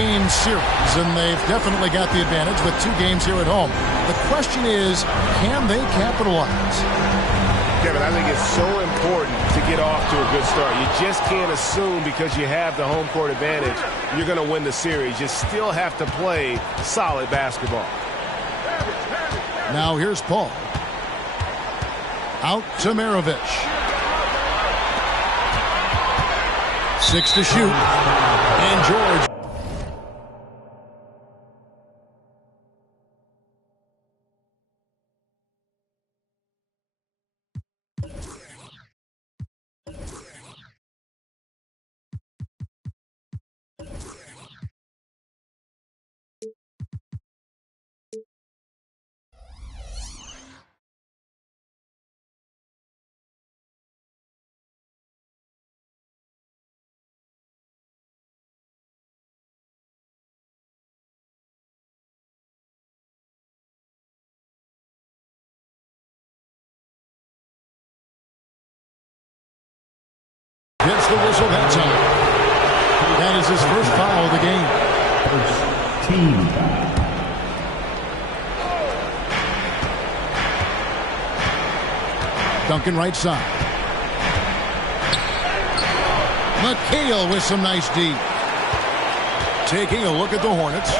three-game series, and they've definitely got the advantage with 2 games here at home. The question is, can they capitalize? Kevin, I think it's so important to get off to a good start. You just can't assume because you have the home court advantage you're going to win the series. You still have to play solid basketball. Now here's Paul. Out to Maravich. 6 to shoot. And George. Gets the whistle that time. That is his first foul of the game. First team foul. Duncan right side. McHale with some nice D. Taking a look at the Hornets.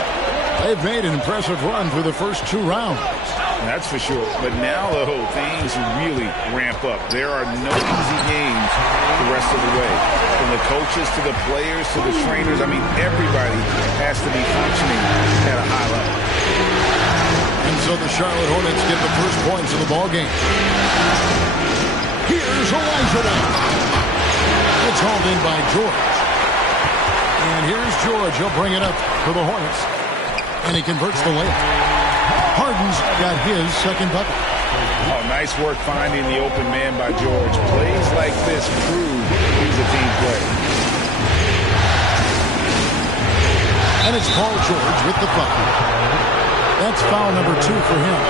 They've made an impressive run through the first 2 rounds. That's for sure. But now, though, things really ramp up. There are no easy games the rest of the way. From the coaches to the players to the trainers, I mean, everybody has to be functioning at a high level. And so the Charlotte Hornets get the first points of the ball game. Here's Elijah. It's hauled in by George. And here's George. He'll bring it up for the Hornets. And he converts the layup. Harden's got his second bucket. Oh, nice work finding the open man by George. Plays like this prove he's a team player. And it's Paul George with the foul. That's foul number 2 for him.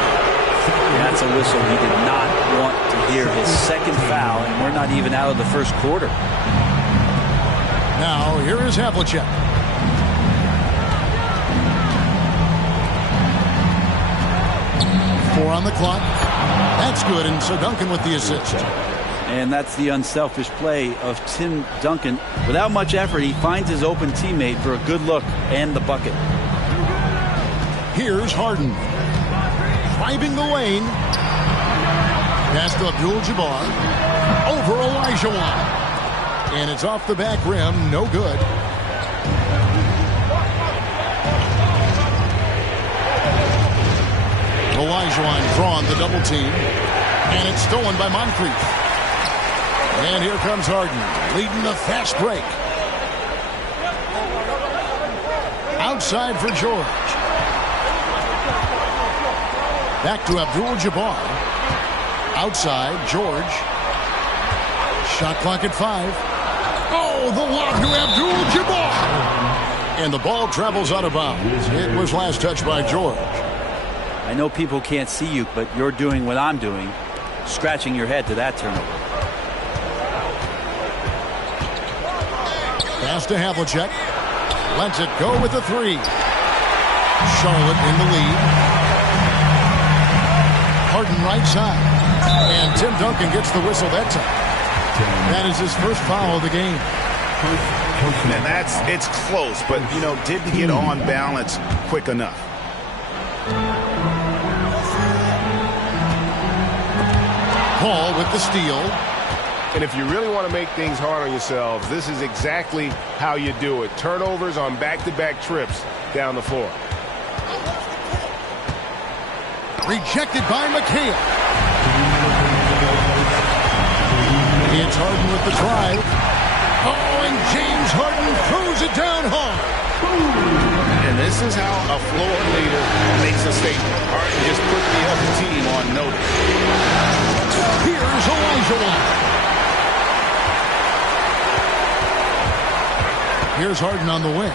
That's a whistle he did not want to hear. His second foul, and we're not even out of the first quarter. Now, here is Havlicek. Four on the clock. That's good, and so Duncan with the assist. And that's the unselfish play of Tim Duncan. Without much effort, he finds his open teammate for a good look and the bucket. Here's Harden. Driving the lane. Pass to Abdul-Jabbar. Over Olajuwon. And it's off the back rim. No good. Olajuwon drawn the double team. And it's stolen by Moncrief. And here comes Harden, leading the fast break. Outside for George. Back to Abdul-Jabbar. Outside, George. Shot clock at 5. Oh, the lob to Abdul-Jabbar. And the ball travels out of bounds. It was last touched by George. I know people can't see you, but you're doing what I'm doing, scratching your head to that turnover. Pass to Havlicek. Lets it go with the 3. Charlotte in the lead. Harden right side. And Tim Duncan gets the whistle that time. That is his first foul of the game. And it's close, but, didn't get on balance quick enough. Paul with the steal. And if you really want to make things hard on yourselves, this is exactly how you do it. Turnovers on back-to-back trips down the floor. Rejected by McHale. It's Harden with the drive. Oh, and James Harden throws it down hard. And this is how a floor leader makes a statement. Harden just put the other team on notice. Here's Olajuwon. Here's Harden on the wing.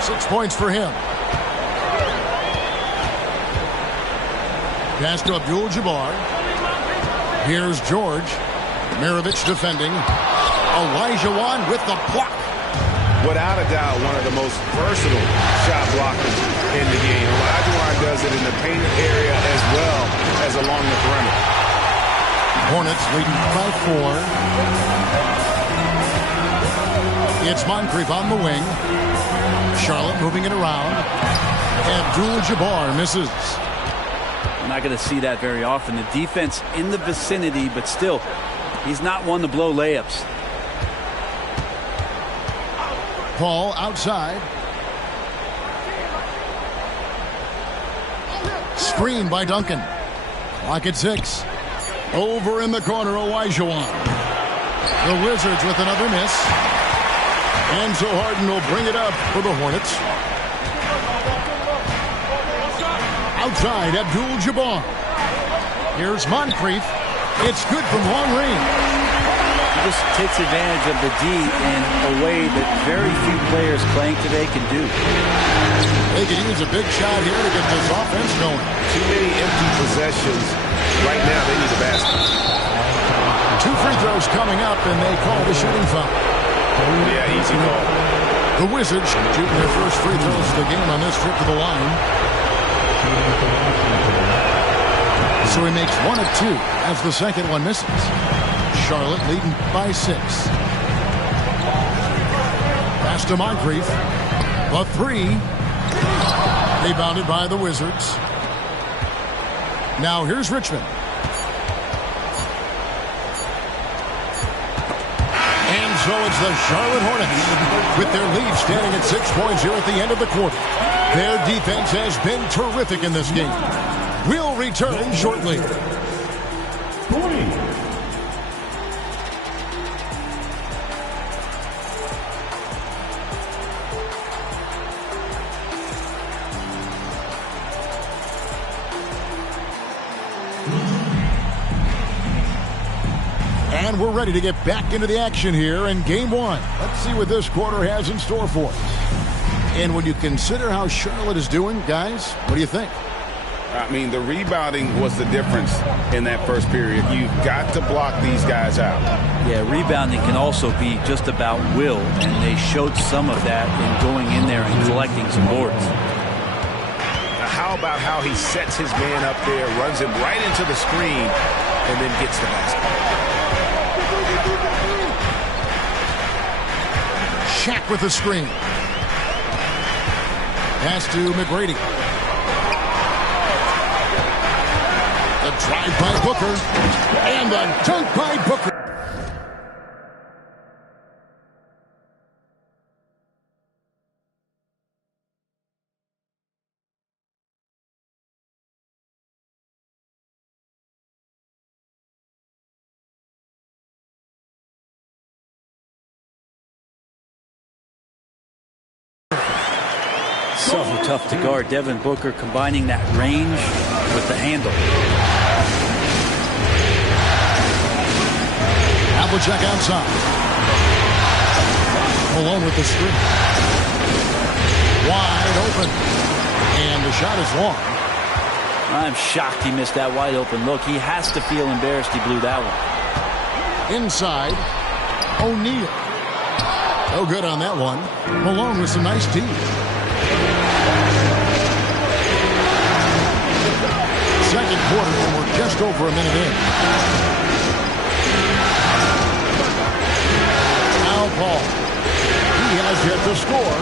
6 points for him. Pass to Abdul-Jabbar. Here's George. Maravich defending. Olajuwon with the block. without a doubt, one of the most versatile shot blockers in the game. Olajuwon does it in the paint area as well as along the perimeter. Hornets leading by 4. It's Moncrief on the wing. Charlotte moving it around. Abdul-Jabbar misses. We're not going to see that very often. The defense in the vicinity, but still, he's not one to blow layups. Paul outside. Screen by Duncan. Clock at 6. Over in the corner, Olajuwon. The Wizards with another miss. And so Harden will bring it up for the Hornets. Outside, Abdul-Jabbar. Here's Moncrief. It's good from long range. He just takes advantage of the D in a way that very few players playing today can do. They could use a big shot here to get this offense going. Too many empty possessions. Right now, they need a basket. 2 free throws coming up, and they call the shooting foul. Yeah, easy call. The Wizards shooting their first free throws of the game on this trip to the line. So he makes 1 of 2 as the second one misses. Charlotte leading by 6. Pass to Moncrief. A 3. Rebounded by the Wizards. Now here's Richmond. And so it's the Charlotte Hornets with their lead standing at 6 points here at the end of the quarter. Their defense has been terrific in this game. We'll return shortly. And we're ready to get back into the action here in Game 1. Let's see what this quarter has in store for us. And when you consider how Charlotte is doing, guys, what do you think? I mean, the rebounding was the difference in that first period. You've got to block these guys out. Yeah, rebounding can also be just about will, and they showed some of that in going in there and collecting some boards. Now, how about how he sets his man up there, runs him right into the screen, and then gets the basket. Shaq with the screen. Pass to McGrady. The drive by Booker. And the dunk by Booker. So tough to guard. Devin Booker combining that range with the handle. Havlicek outside. Malone with the screen. Wide open. And the shot is long. I'm shocked he missed that wide open look. He has to feel embarrassed he blew that one. Inside. O'Neal. No good on that one. Malone with some nice D. Second quarter, and we're just over a minute in. Now Paul. He has yet to score.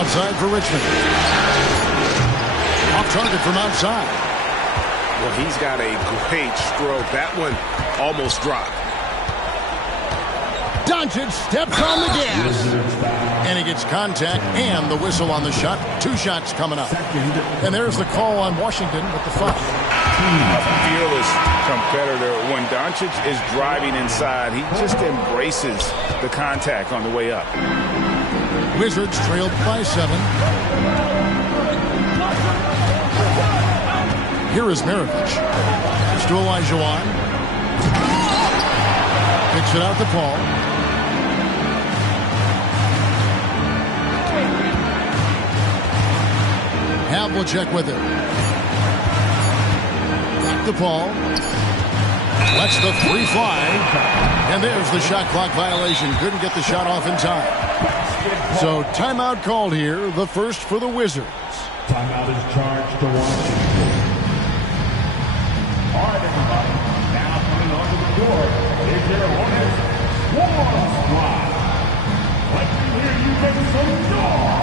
Outside for Richmond. Off target from outside. Well, he's got a great stroke. That one almost dropped. Doncic steps on the gas. And he gets contact and the whistle on the shot. 2 shots coming up. And there's the call on Washington with the foul. A fearless competitor. When Doncic is driving inside, he just embraces the contact on the way up. Wizards trailed by 7. Here is Maravich. It's to Olajuwon. Picks it out to Paul. Havlicek with it. Back to Paul. Lets the 3 fly. And there's the shot clock violation. Couldn't get the shot off in time. So timeout called here, the first for the Wizards. Timeout is charged to Washington. All right, everybody. Now coming onto the court is your Hornets warm squad. Let me hear you make some noise.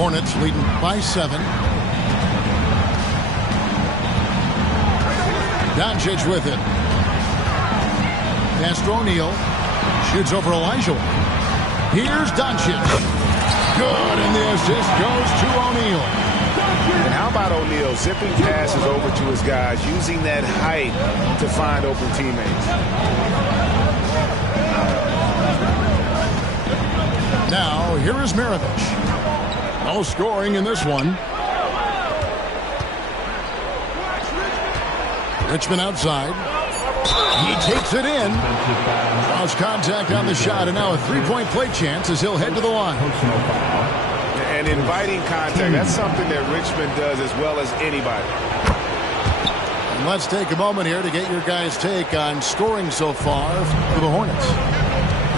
Hornets leading by 7. Doncic with it. Pass to O'Neal. Shoots over Elijah. Here's Doncic. Good, and the assist goes to O'Neal. And how about O'Neal zipping passes over to his guys, using that height to find open teammates. Now, here is Maravich. No scoring in this one. Richmond outside. He takes it in. Draws contact on the shot, and now a three-point play chance as he'll head to the line. And inviting contact, that's something that Richmond does as well as anybody. And let's take a moment here to get your guys' take on scoring so far for the Hornets.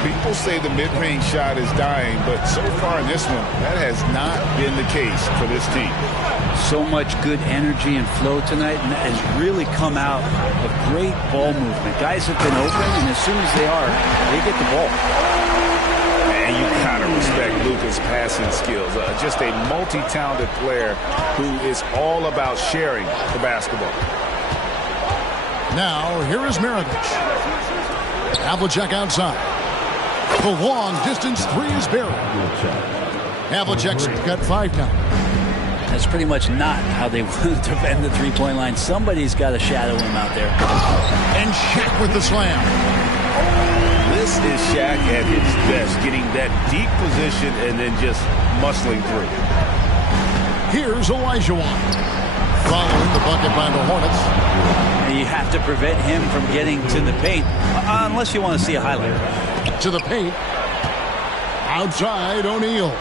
People say the mid-range shot is dying, but so far in this one, that has not been the case for this team. So much good energy and flow tonight, and that has really come out of great ball movement. Guys have been open, and as soon as they are, they get the ball. And you gotta respect Luka's passing skills. Just a multi-talented player who is all about sharing the basketball. Now, here is Maravich. Havlicek outside. The long-distance three is buried. Havlicek's got 5 now. That's pretty much not how they want to defend the three-point line. Somebody's got to shadow him out there. And Shaq with the slam. This is Shaq at his best, getting that deep position and then just muscling through. Here's Elijah following the bucket by the Hornets. You have to prevent him from getting to the paint, unless you want to see a highlight. To the paint. Outside, O'Neal.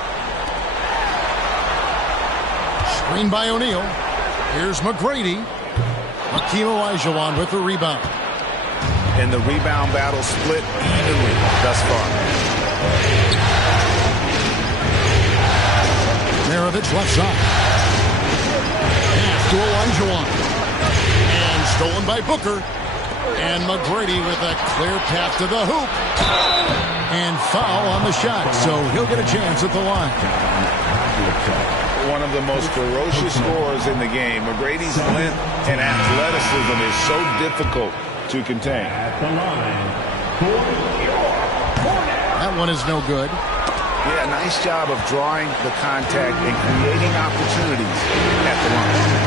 Screen by O'Neal. Here's McGrady. Hakeem Olajuwon with the rebound. And the rebound battle split evenly thus far. Maravich left side. Pass to Olajuwon. And stolen by Booker. And McGrady with a clear path to the hoop. And foul on the shot, so he'll get a chance at the line. One of the most ferocious scorers in the game. McGrady's length and athleticism is so difficult to contain. At the line, That one is no good. Yeah, nice job of drawing the contact and creating opportunities at the line.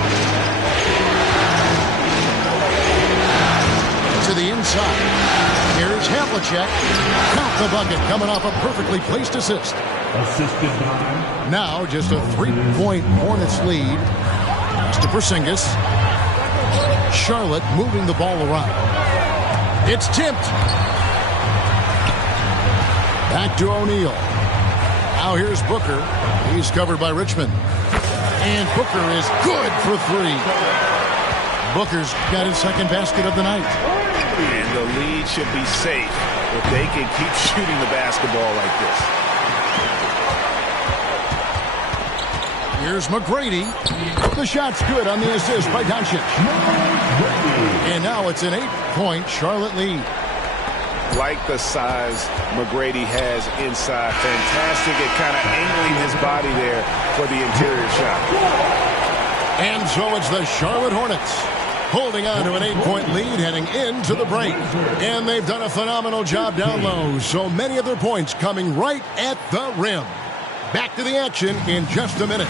To the inside. Here's Havlicek. Count the bucket coming off a perfectly placed assist. assisted by. Now just a 3-point Hornets lead. Pass to Porzingis. Charlotte moving the ball around. It's tipped. Back to O'Neal. Now here's Booker. He's covered by Richmond. And Booker is good for 3. Booker's got his second basket of the night. And the lead should be safe if they can keep shooting the basketball like this. Here's McGrady. The shot's good on the assist by Doncic. And now it's an 8-point Charlotte lead. Like the size McGrady has inside. Fantastic at kind of angling his body there for the interior shot. And so it's the Charlotte Hornets holding on to an 8-point lead heading into the break. And they've done a phenomenal job down low. So many of their points coming right at the rim. Back to the action in just a minute.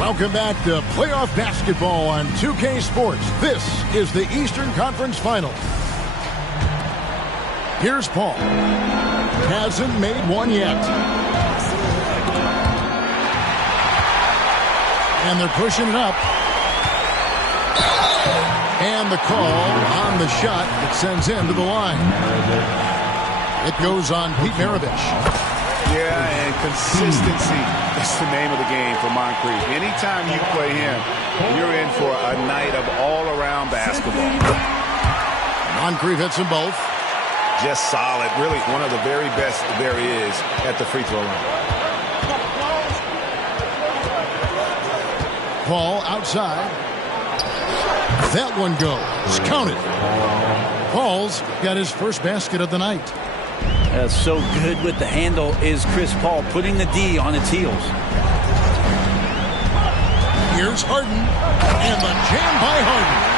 Welcome back to playoff basketball on 2K Sports. This is the Eastern Conference Finals. Here's Paul. Hasn't made one yet. And they're pushing it up. And the call on the shot that sends him to the line. It goes on Pete Maravich. Yeah, and consistency is the name of the game for Moncrief. Anytime you play him, you're in for a night of all-around basketball. Moncrief hits them both. Just solid. Really one of the very best there is at the free throw line. Paul outside. That one goes. Counted. Paul's got his first basket of the night. So good with the handle is Chris Paul, putting the D on its heels. Here's Harden, and the jam by Harden.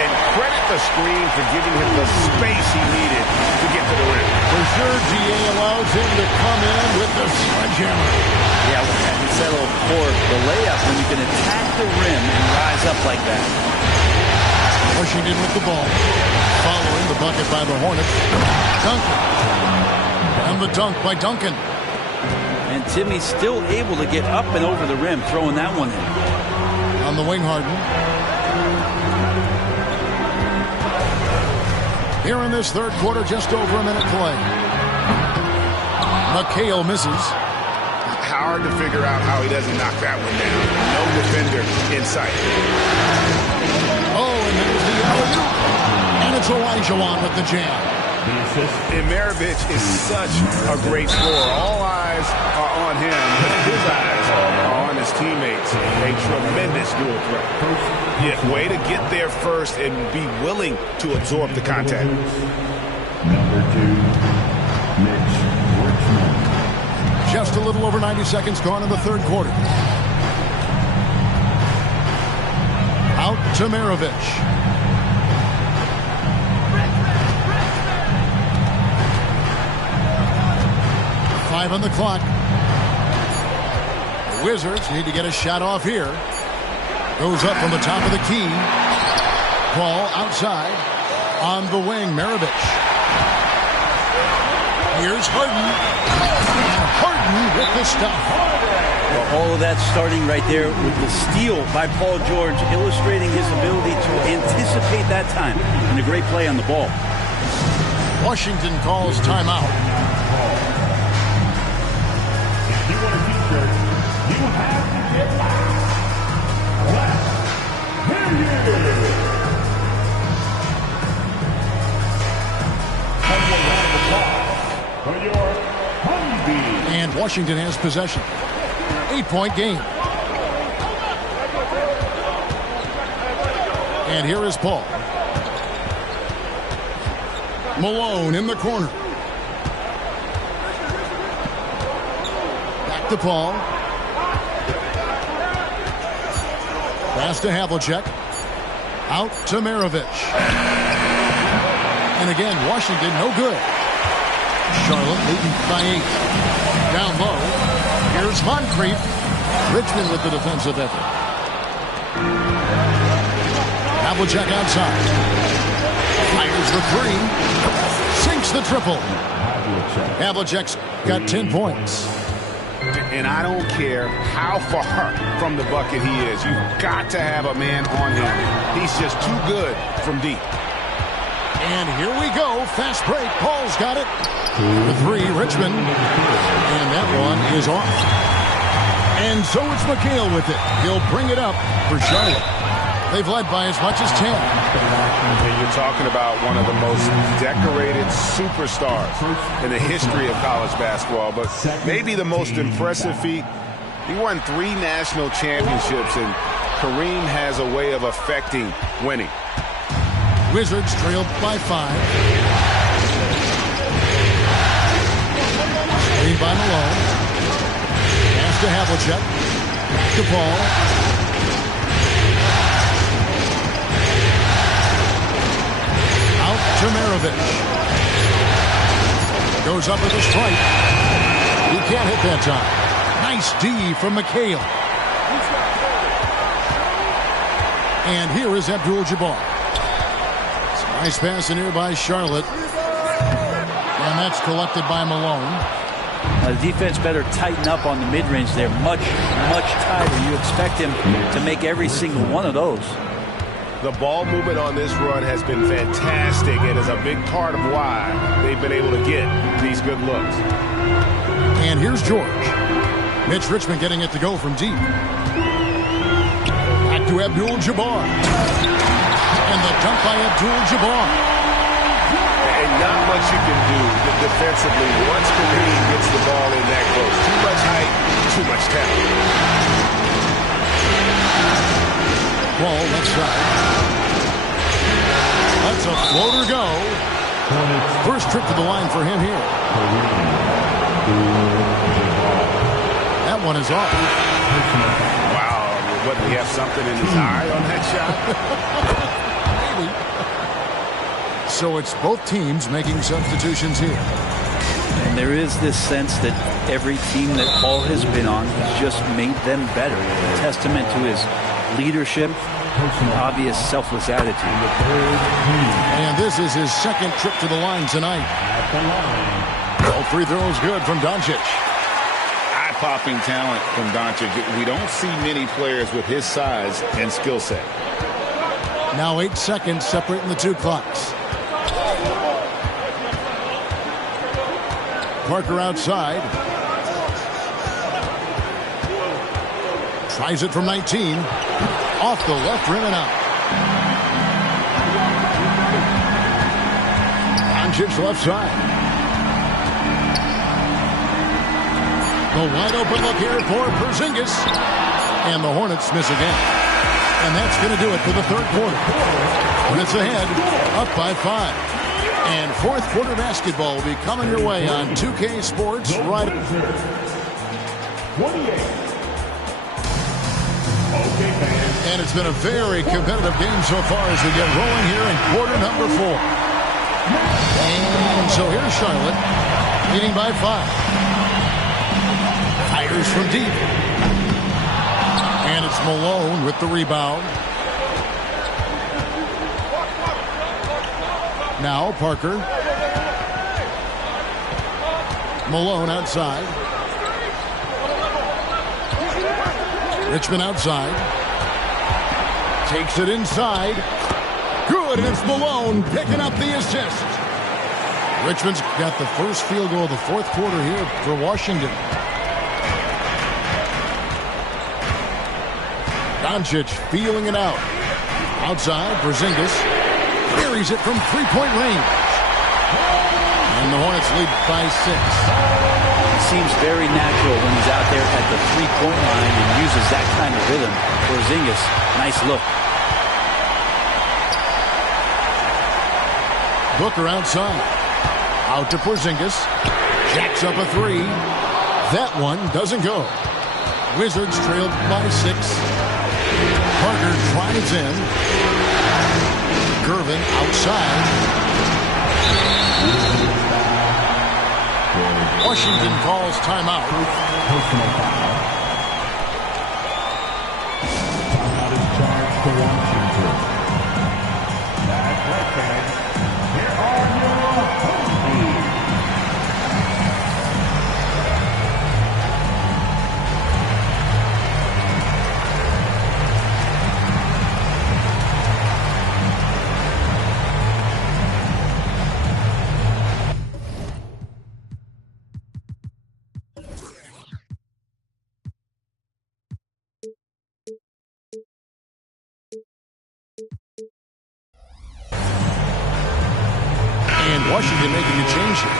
And credit the screen for giving him the space he needed to get to the rim. For sure, GA allows him to come in with the sledgehammer. Yeah, it's that little core, the layup, when you can attack the rim and rise up like that. Washington with the ball. Following the bucket by the Hornets. Duncan. And the dunk by Duncan. And Timmy's still able to get up and over the rim, throwing that one in. On the wing, Harden. Here in this third quarter, just over a minute play. McHale misses. Hard to figure out how he doesn't knock that one down. No defender in sight. Oh, and there's the alley-oop. And it's Olajuwon with the jam. And Maravich is such a great scorer. All eyes are on him, but his eyes are on his teammates. A tremendous dual threat. Yeah, way to get there first and be willing to absorb the contact. Number 2, Mitch Richmond. Just a little over 90 seconds gone in the third quarter. Out to Maravich. Five on the clock. The Wizards need to get a shot off here. Goes up from the top of the key. Ball outside. On the wing, Maravich. Here's Harden. And Harden with the stuff. Well, all of that starting right there with the steal by Paul George, illustrating his ability to anticipate that time. And a great play on the ball. Washington calls timeout. If you want a t-shirt, you have to get loud. Let's hear you. One more round of applause for your Humvee. And Washington has possession. 8-point game. And here is Paul. Malone in the corner. Back to Paul. Pass to Havlicek. Out to Maravich. And again, Washington no good. Charlotte leading by 8. Down low. Here's Moncrief. Richmond with the defensive effort. Havlicek outside. Fires the three. Sinks the triple. Havlicek's got 10 points. And I don't care how far from the bucket he is. You've got to have a man on him. He's just too good from deep. And here we go. Fast break. Paul's got it. The three, Richmond. And that one is off. And so it's McHale with it. He'll bring it up for Charlotte. They've led by as much as 10. And you're talking about one of the most decorated superstars in the history of college basketball, but maybe the most impressive feat. He won 3 national championships, and Kareem has a way of affecting winning. Wizards trailed by 5. Screen by Malone. Pass to Havlicek. To Paul. Out to Maravich. Goes up with a strike. He can't hit that time. Nice D from McHale. And here is Abdul-Jabbar. Nice pass in here by Charlotte. that's collected by Malone. The defense better tighten up on the mid-range there. Much tighter. You expect him to make every single one of those. The ball movement on this run has been fantastic and is a big part of why they've been able to get these good looks. And here's George. Mitch Richmond getting it to go from deep. Back to Abdul-Jabbar. And the dunk by Abdul-Jabbar. And not much you can do defensively once Kareem gets the ball in that close. Too much height, too much talent. Ball left side. That's a floater go. First trip to the line for him here. That one is off. Wow, what, we have something in his eye on that shot? Maybe. So it's both teams making substitutions here. And there is this sense that every team that Paul has been on has just made them better. A testament to his leadership, obvious selfless attitude. And this is his second trip to the line tonight. All free throws good from Doncic. Eye-popping talent from Doncic. We don't see many players with his size and skill set. Now 8 seconds separating the two clocks. Parker outside. Tries it from 19. Off the left rim and out. Doncic left side. The wide open look here for Porzingis. And the Hornets miss again. And that's going to do it for the third quarter. Hornets ahead, up by 5. And fourth quarter basketball will be coming your way on 2K Sports right. 28. And it's been a very competitive game so far as we get rolling here in quarter number 4. And so here's Charlotte, leading by 5. Fires from deep. And it's Malone with the rebound. Now Parker. Malone outside. Richmond outside. Takes it inside. Good, and it's Malone picking up the assist. Richmond's got the first field goal of the fourth quarter here for Washington. Doncic feeling it out. Outside, Porzingis carries it from three-point range. And the Hornets lead by 6. It seems very natural when he's out there at the three-point line and uses that kind of rhythm. Porzingis, nice look. Booker outside. Out to Porzingis. Jacks up a 3. That one doesn't go. Wizards trailed by 6. Parker drives in. Gervin outside. Washington calls timeout. Personal foul. Timeout is charged to Washington. That's right, fans. Here are your hosts. Washington making a change here.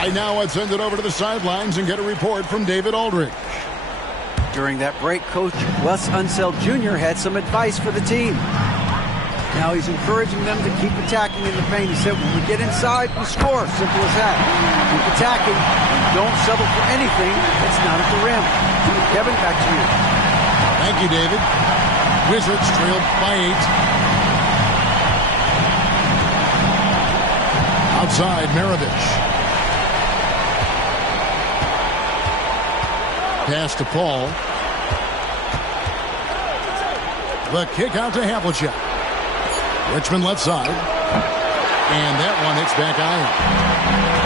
Right now, let's send it over to the sidelines and get a report from David Aldridge. During that break, Coach Wes Unseld Jr. had some advice for the team. Now he's encouraging them to keep attacking in the paint. He said, when we get inside, we score. Simple as that. Keep attacking. Don't settle for anything that's not at the rim. Kevin, back to you. Thank you, David. Wizards trailed by 8. Outside, Maravich. Pass to Paul. The kick out to Havlicek. Richmond left side. And that one hits back iron.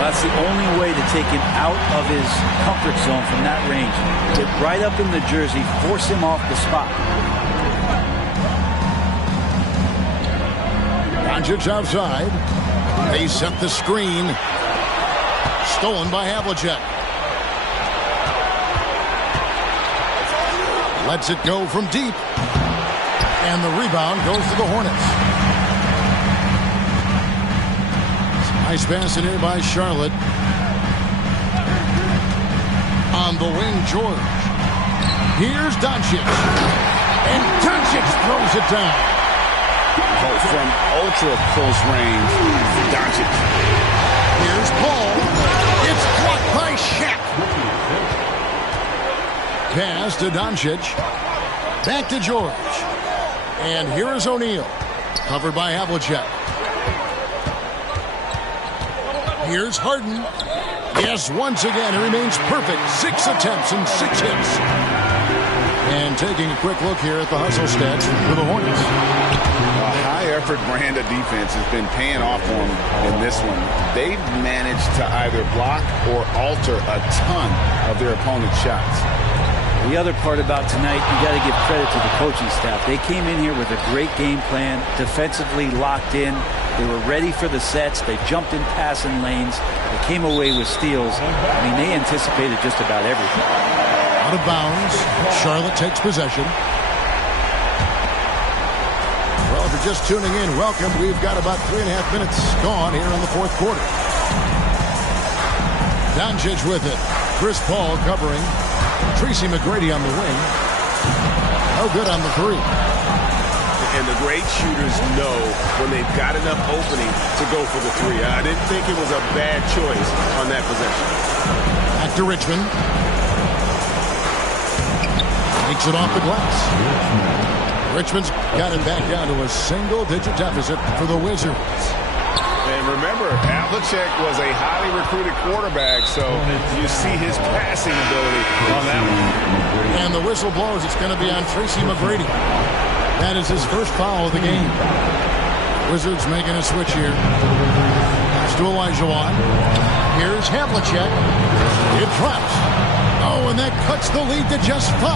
That's the only way to take him out of his comfort zone from that range. Get right up in the jersey, force him off the spot. Doncic outside. They set the screen. Stolen by Havlicek. Lets it go from deep. And the rebound goes to the Hornets. Nice pass in here by Charlotte. On the wing, George. Here's Doncic. And Doncic throws it down. From ultra close range, Doncic. Here's Paul. It's blocked by Shaq. Pass to Doncic. Back to George. And here is O'Neal. Covered by Havlicek. Here's Harden. Yes, once again, he remains perfect. 6 attempts and 6 hits. And taking a quick look here at the hustle stats for the Hornets. A high-effort brand of defense has been paying off for them in this one. They've managed to either block or alter a ton of their opponent's shots. The other part about tonight, you got to give credit to the coaching staff. They came in here with a great game plan, defensively locked in. They were ready for the sets. They jumped in passing lanes. They came away with steals. I mean, they anticipated just about everything. Out of bounds. Charlotte takes possession. Well, if you're just tuning in, welcome. We've got about 3.5 minutes gone here in the fourth quarter. Doncic with it. Chris Paul covering. Tracy McGrady on the wing. No good on the three. And the great shooters know when they've got enough opening to go for the three. I didn't think it was a bad choice on that possession. Back to Richmond. Takes it off the glass. Richmond's got it back down to a single-digit deficit for the Wizards. And remember, Havlicek was a highly recruited quarterback, so you see his passing ability on that one. And the whistle blows. It's going to be on Tracy McGrady. That is his first foul of the game. Wizards making a switch here. Pass to Olajuwon. Here's Havlicek. It drops. Oh, and that cuts the lead to just 5.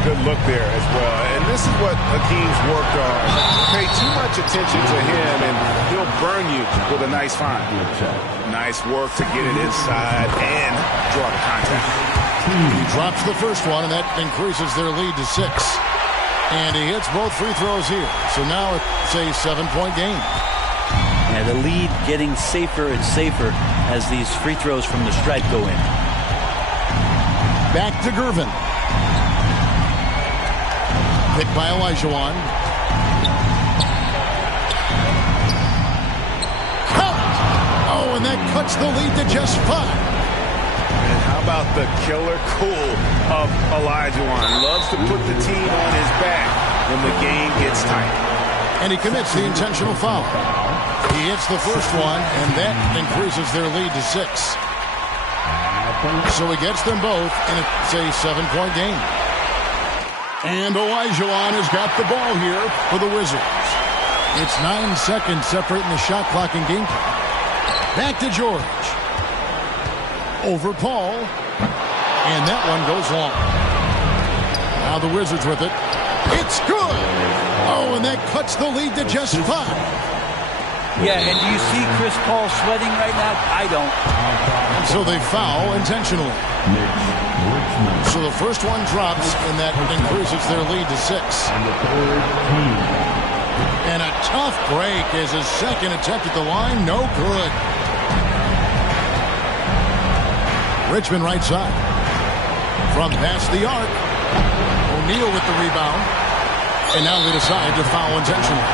Good look there as well. And this is what Hakeem's worked on. Pay too much attention to him, and he'll burn you with a nice find. Nice work to get it inside and draw the contact. He drops the first one, and that increases their lead to 6. And he hits both free throws here. So now it's a 7-point game. And the lead getting safer and safer as these free throws from the stripe go in. Back to Gervin. Picked by Olajuwon. Count! Oh, and that cuts the lead to just 5. And how about the killer cool of Olajuwon? Loves to put the team on his back when the game gets tight. And he commits the intentional foul. He hits the first one, and that increases their lead to 6. So he gets them both, and it's a 7-point game. And Olajuwon has got the ball here for the Wizards. It's 9 seconds separating the shot clock and game clock. Back to George. Over Paul. And that one goes long. Now the Wizards with it. It's good! Oh, and that cuts the lead to just 5. Yeah, and do you see Chris Paul sweating right now? I don't. And so they foul intentionally. So the first one drops, and that increases their lead to 6. And a tough break is his second attempt at the line. No good. Richmond right side. From past the arc. O'Neal with the rebound. And now they decide to foul intentionally.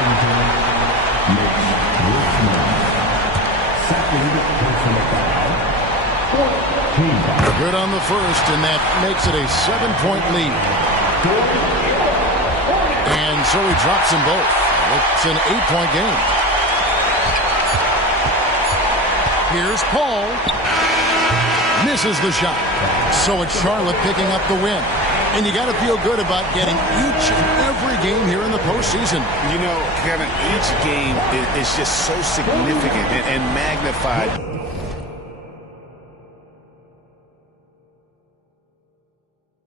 Good on the first, and that makes it a 7-point lead. And so he drops them both. It's an 8-point game. Here's Paul. Misses the shot. So it's Charlotte picking up the win. And you got to feel good about getting each and every game here in the postseason. You know, Kevin, each game is just so significant and magnified.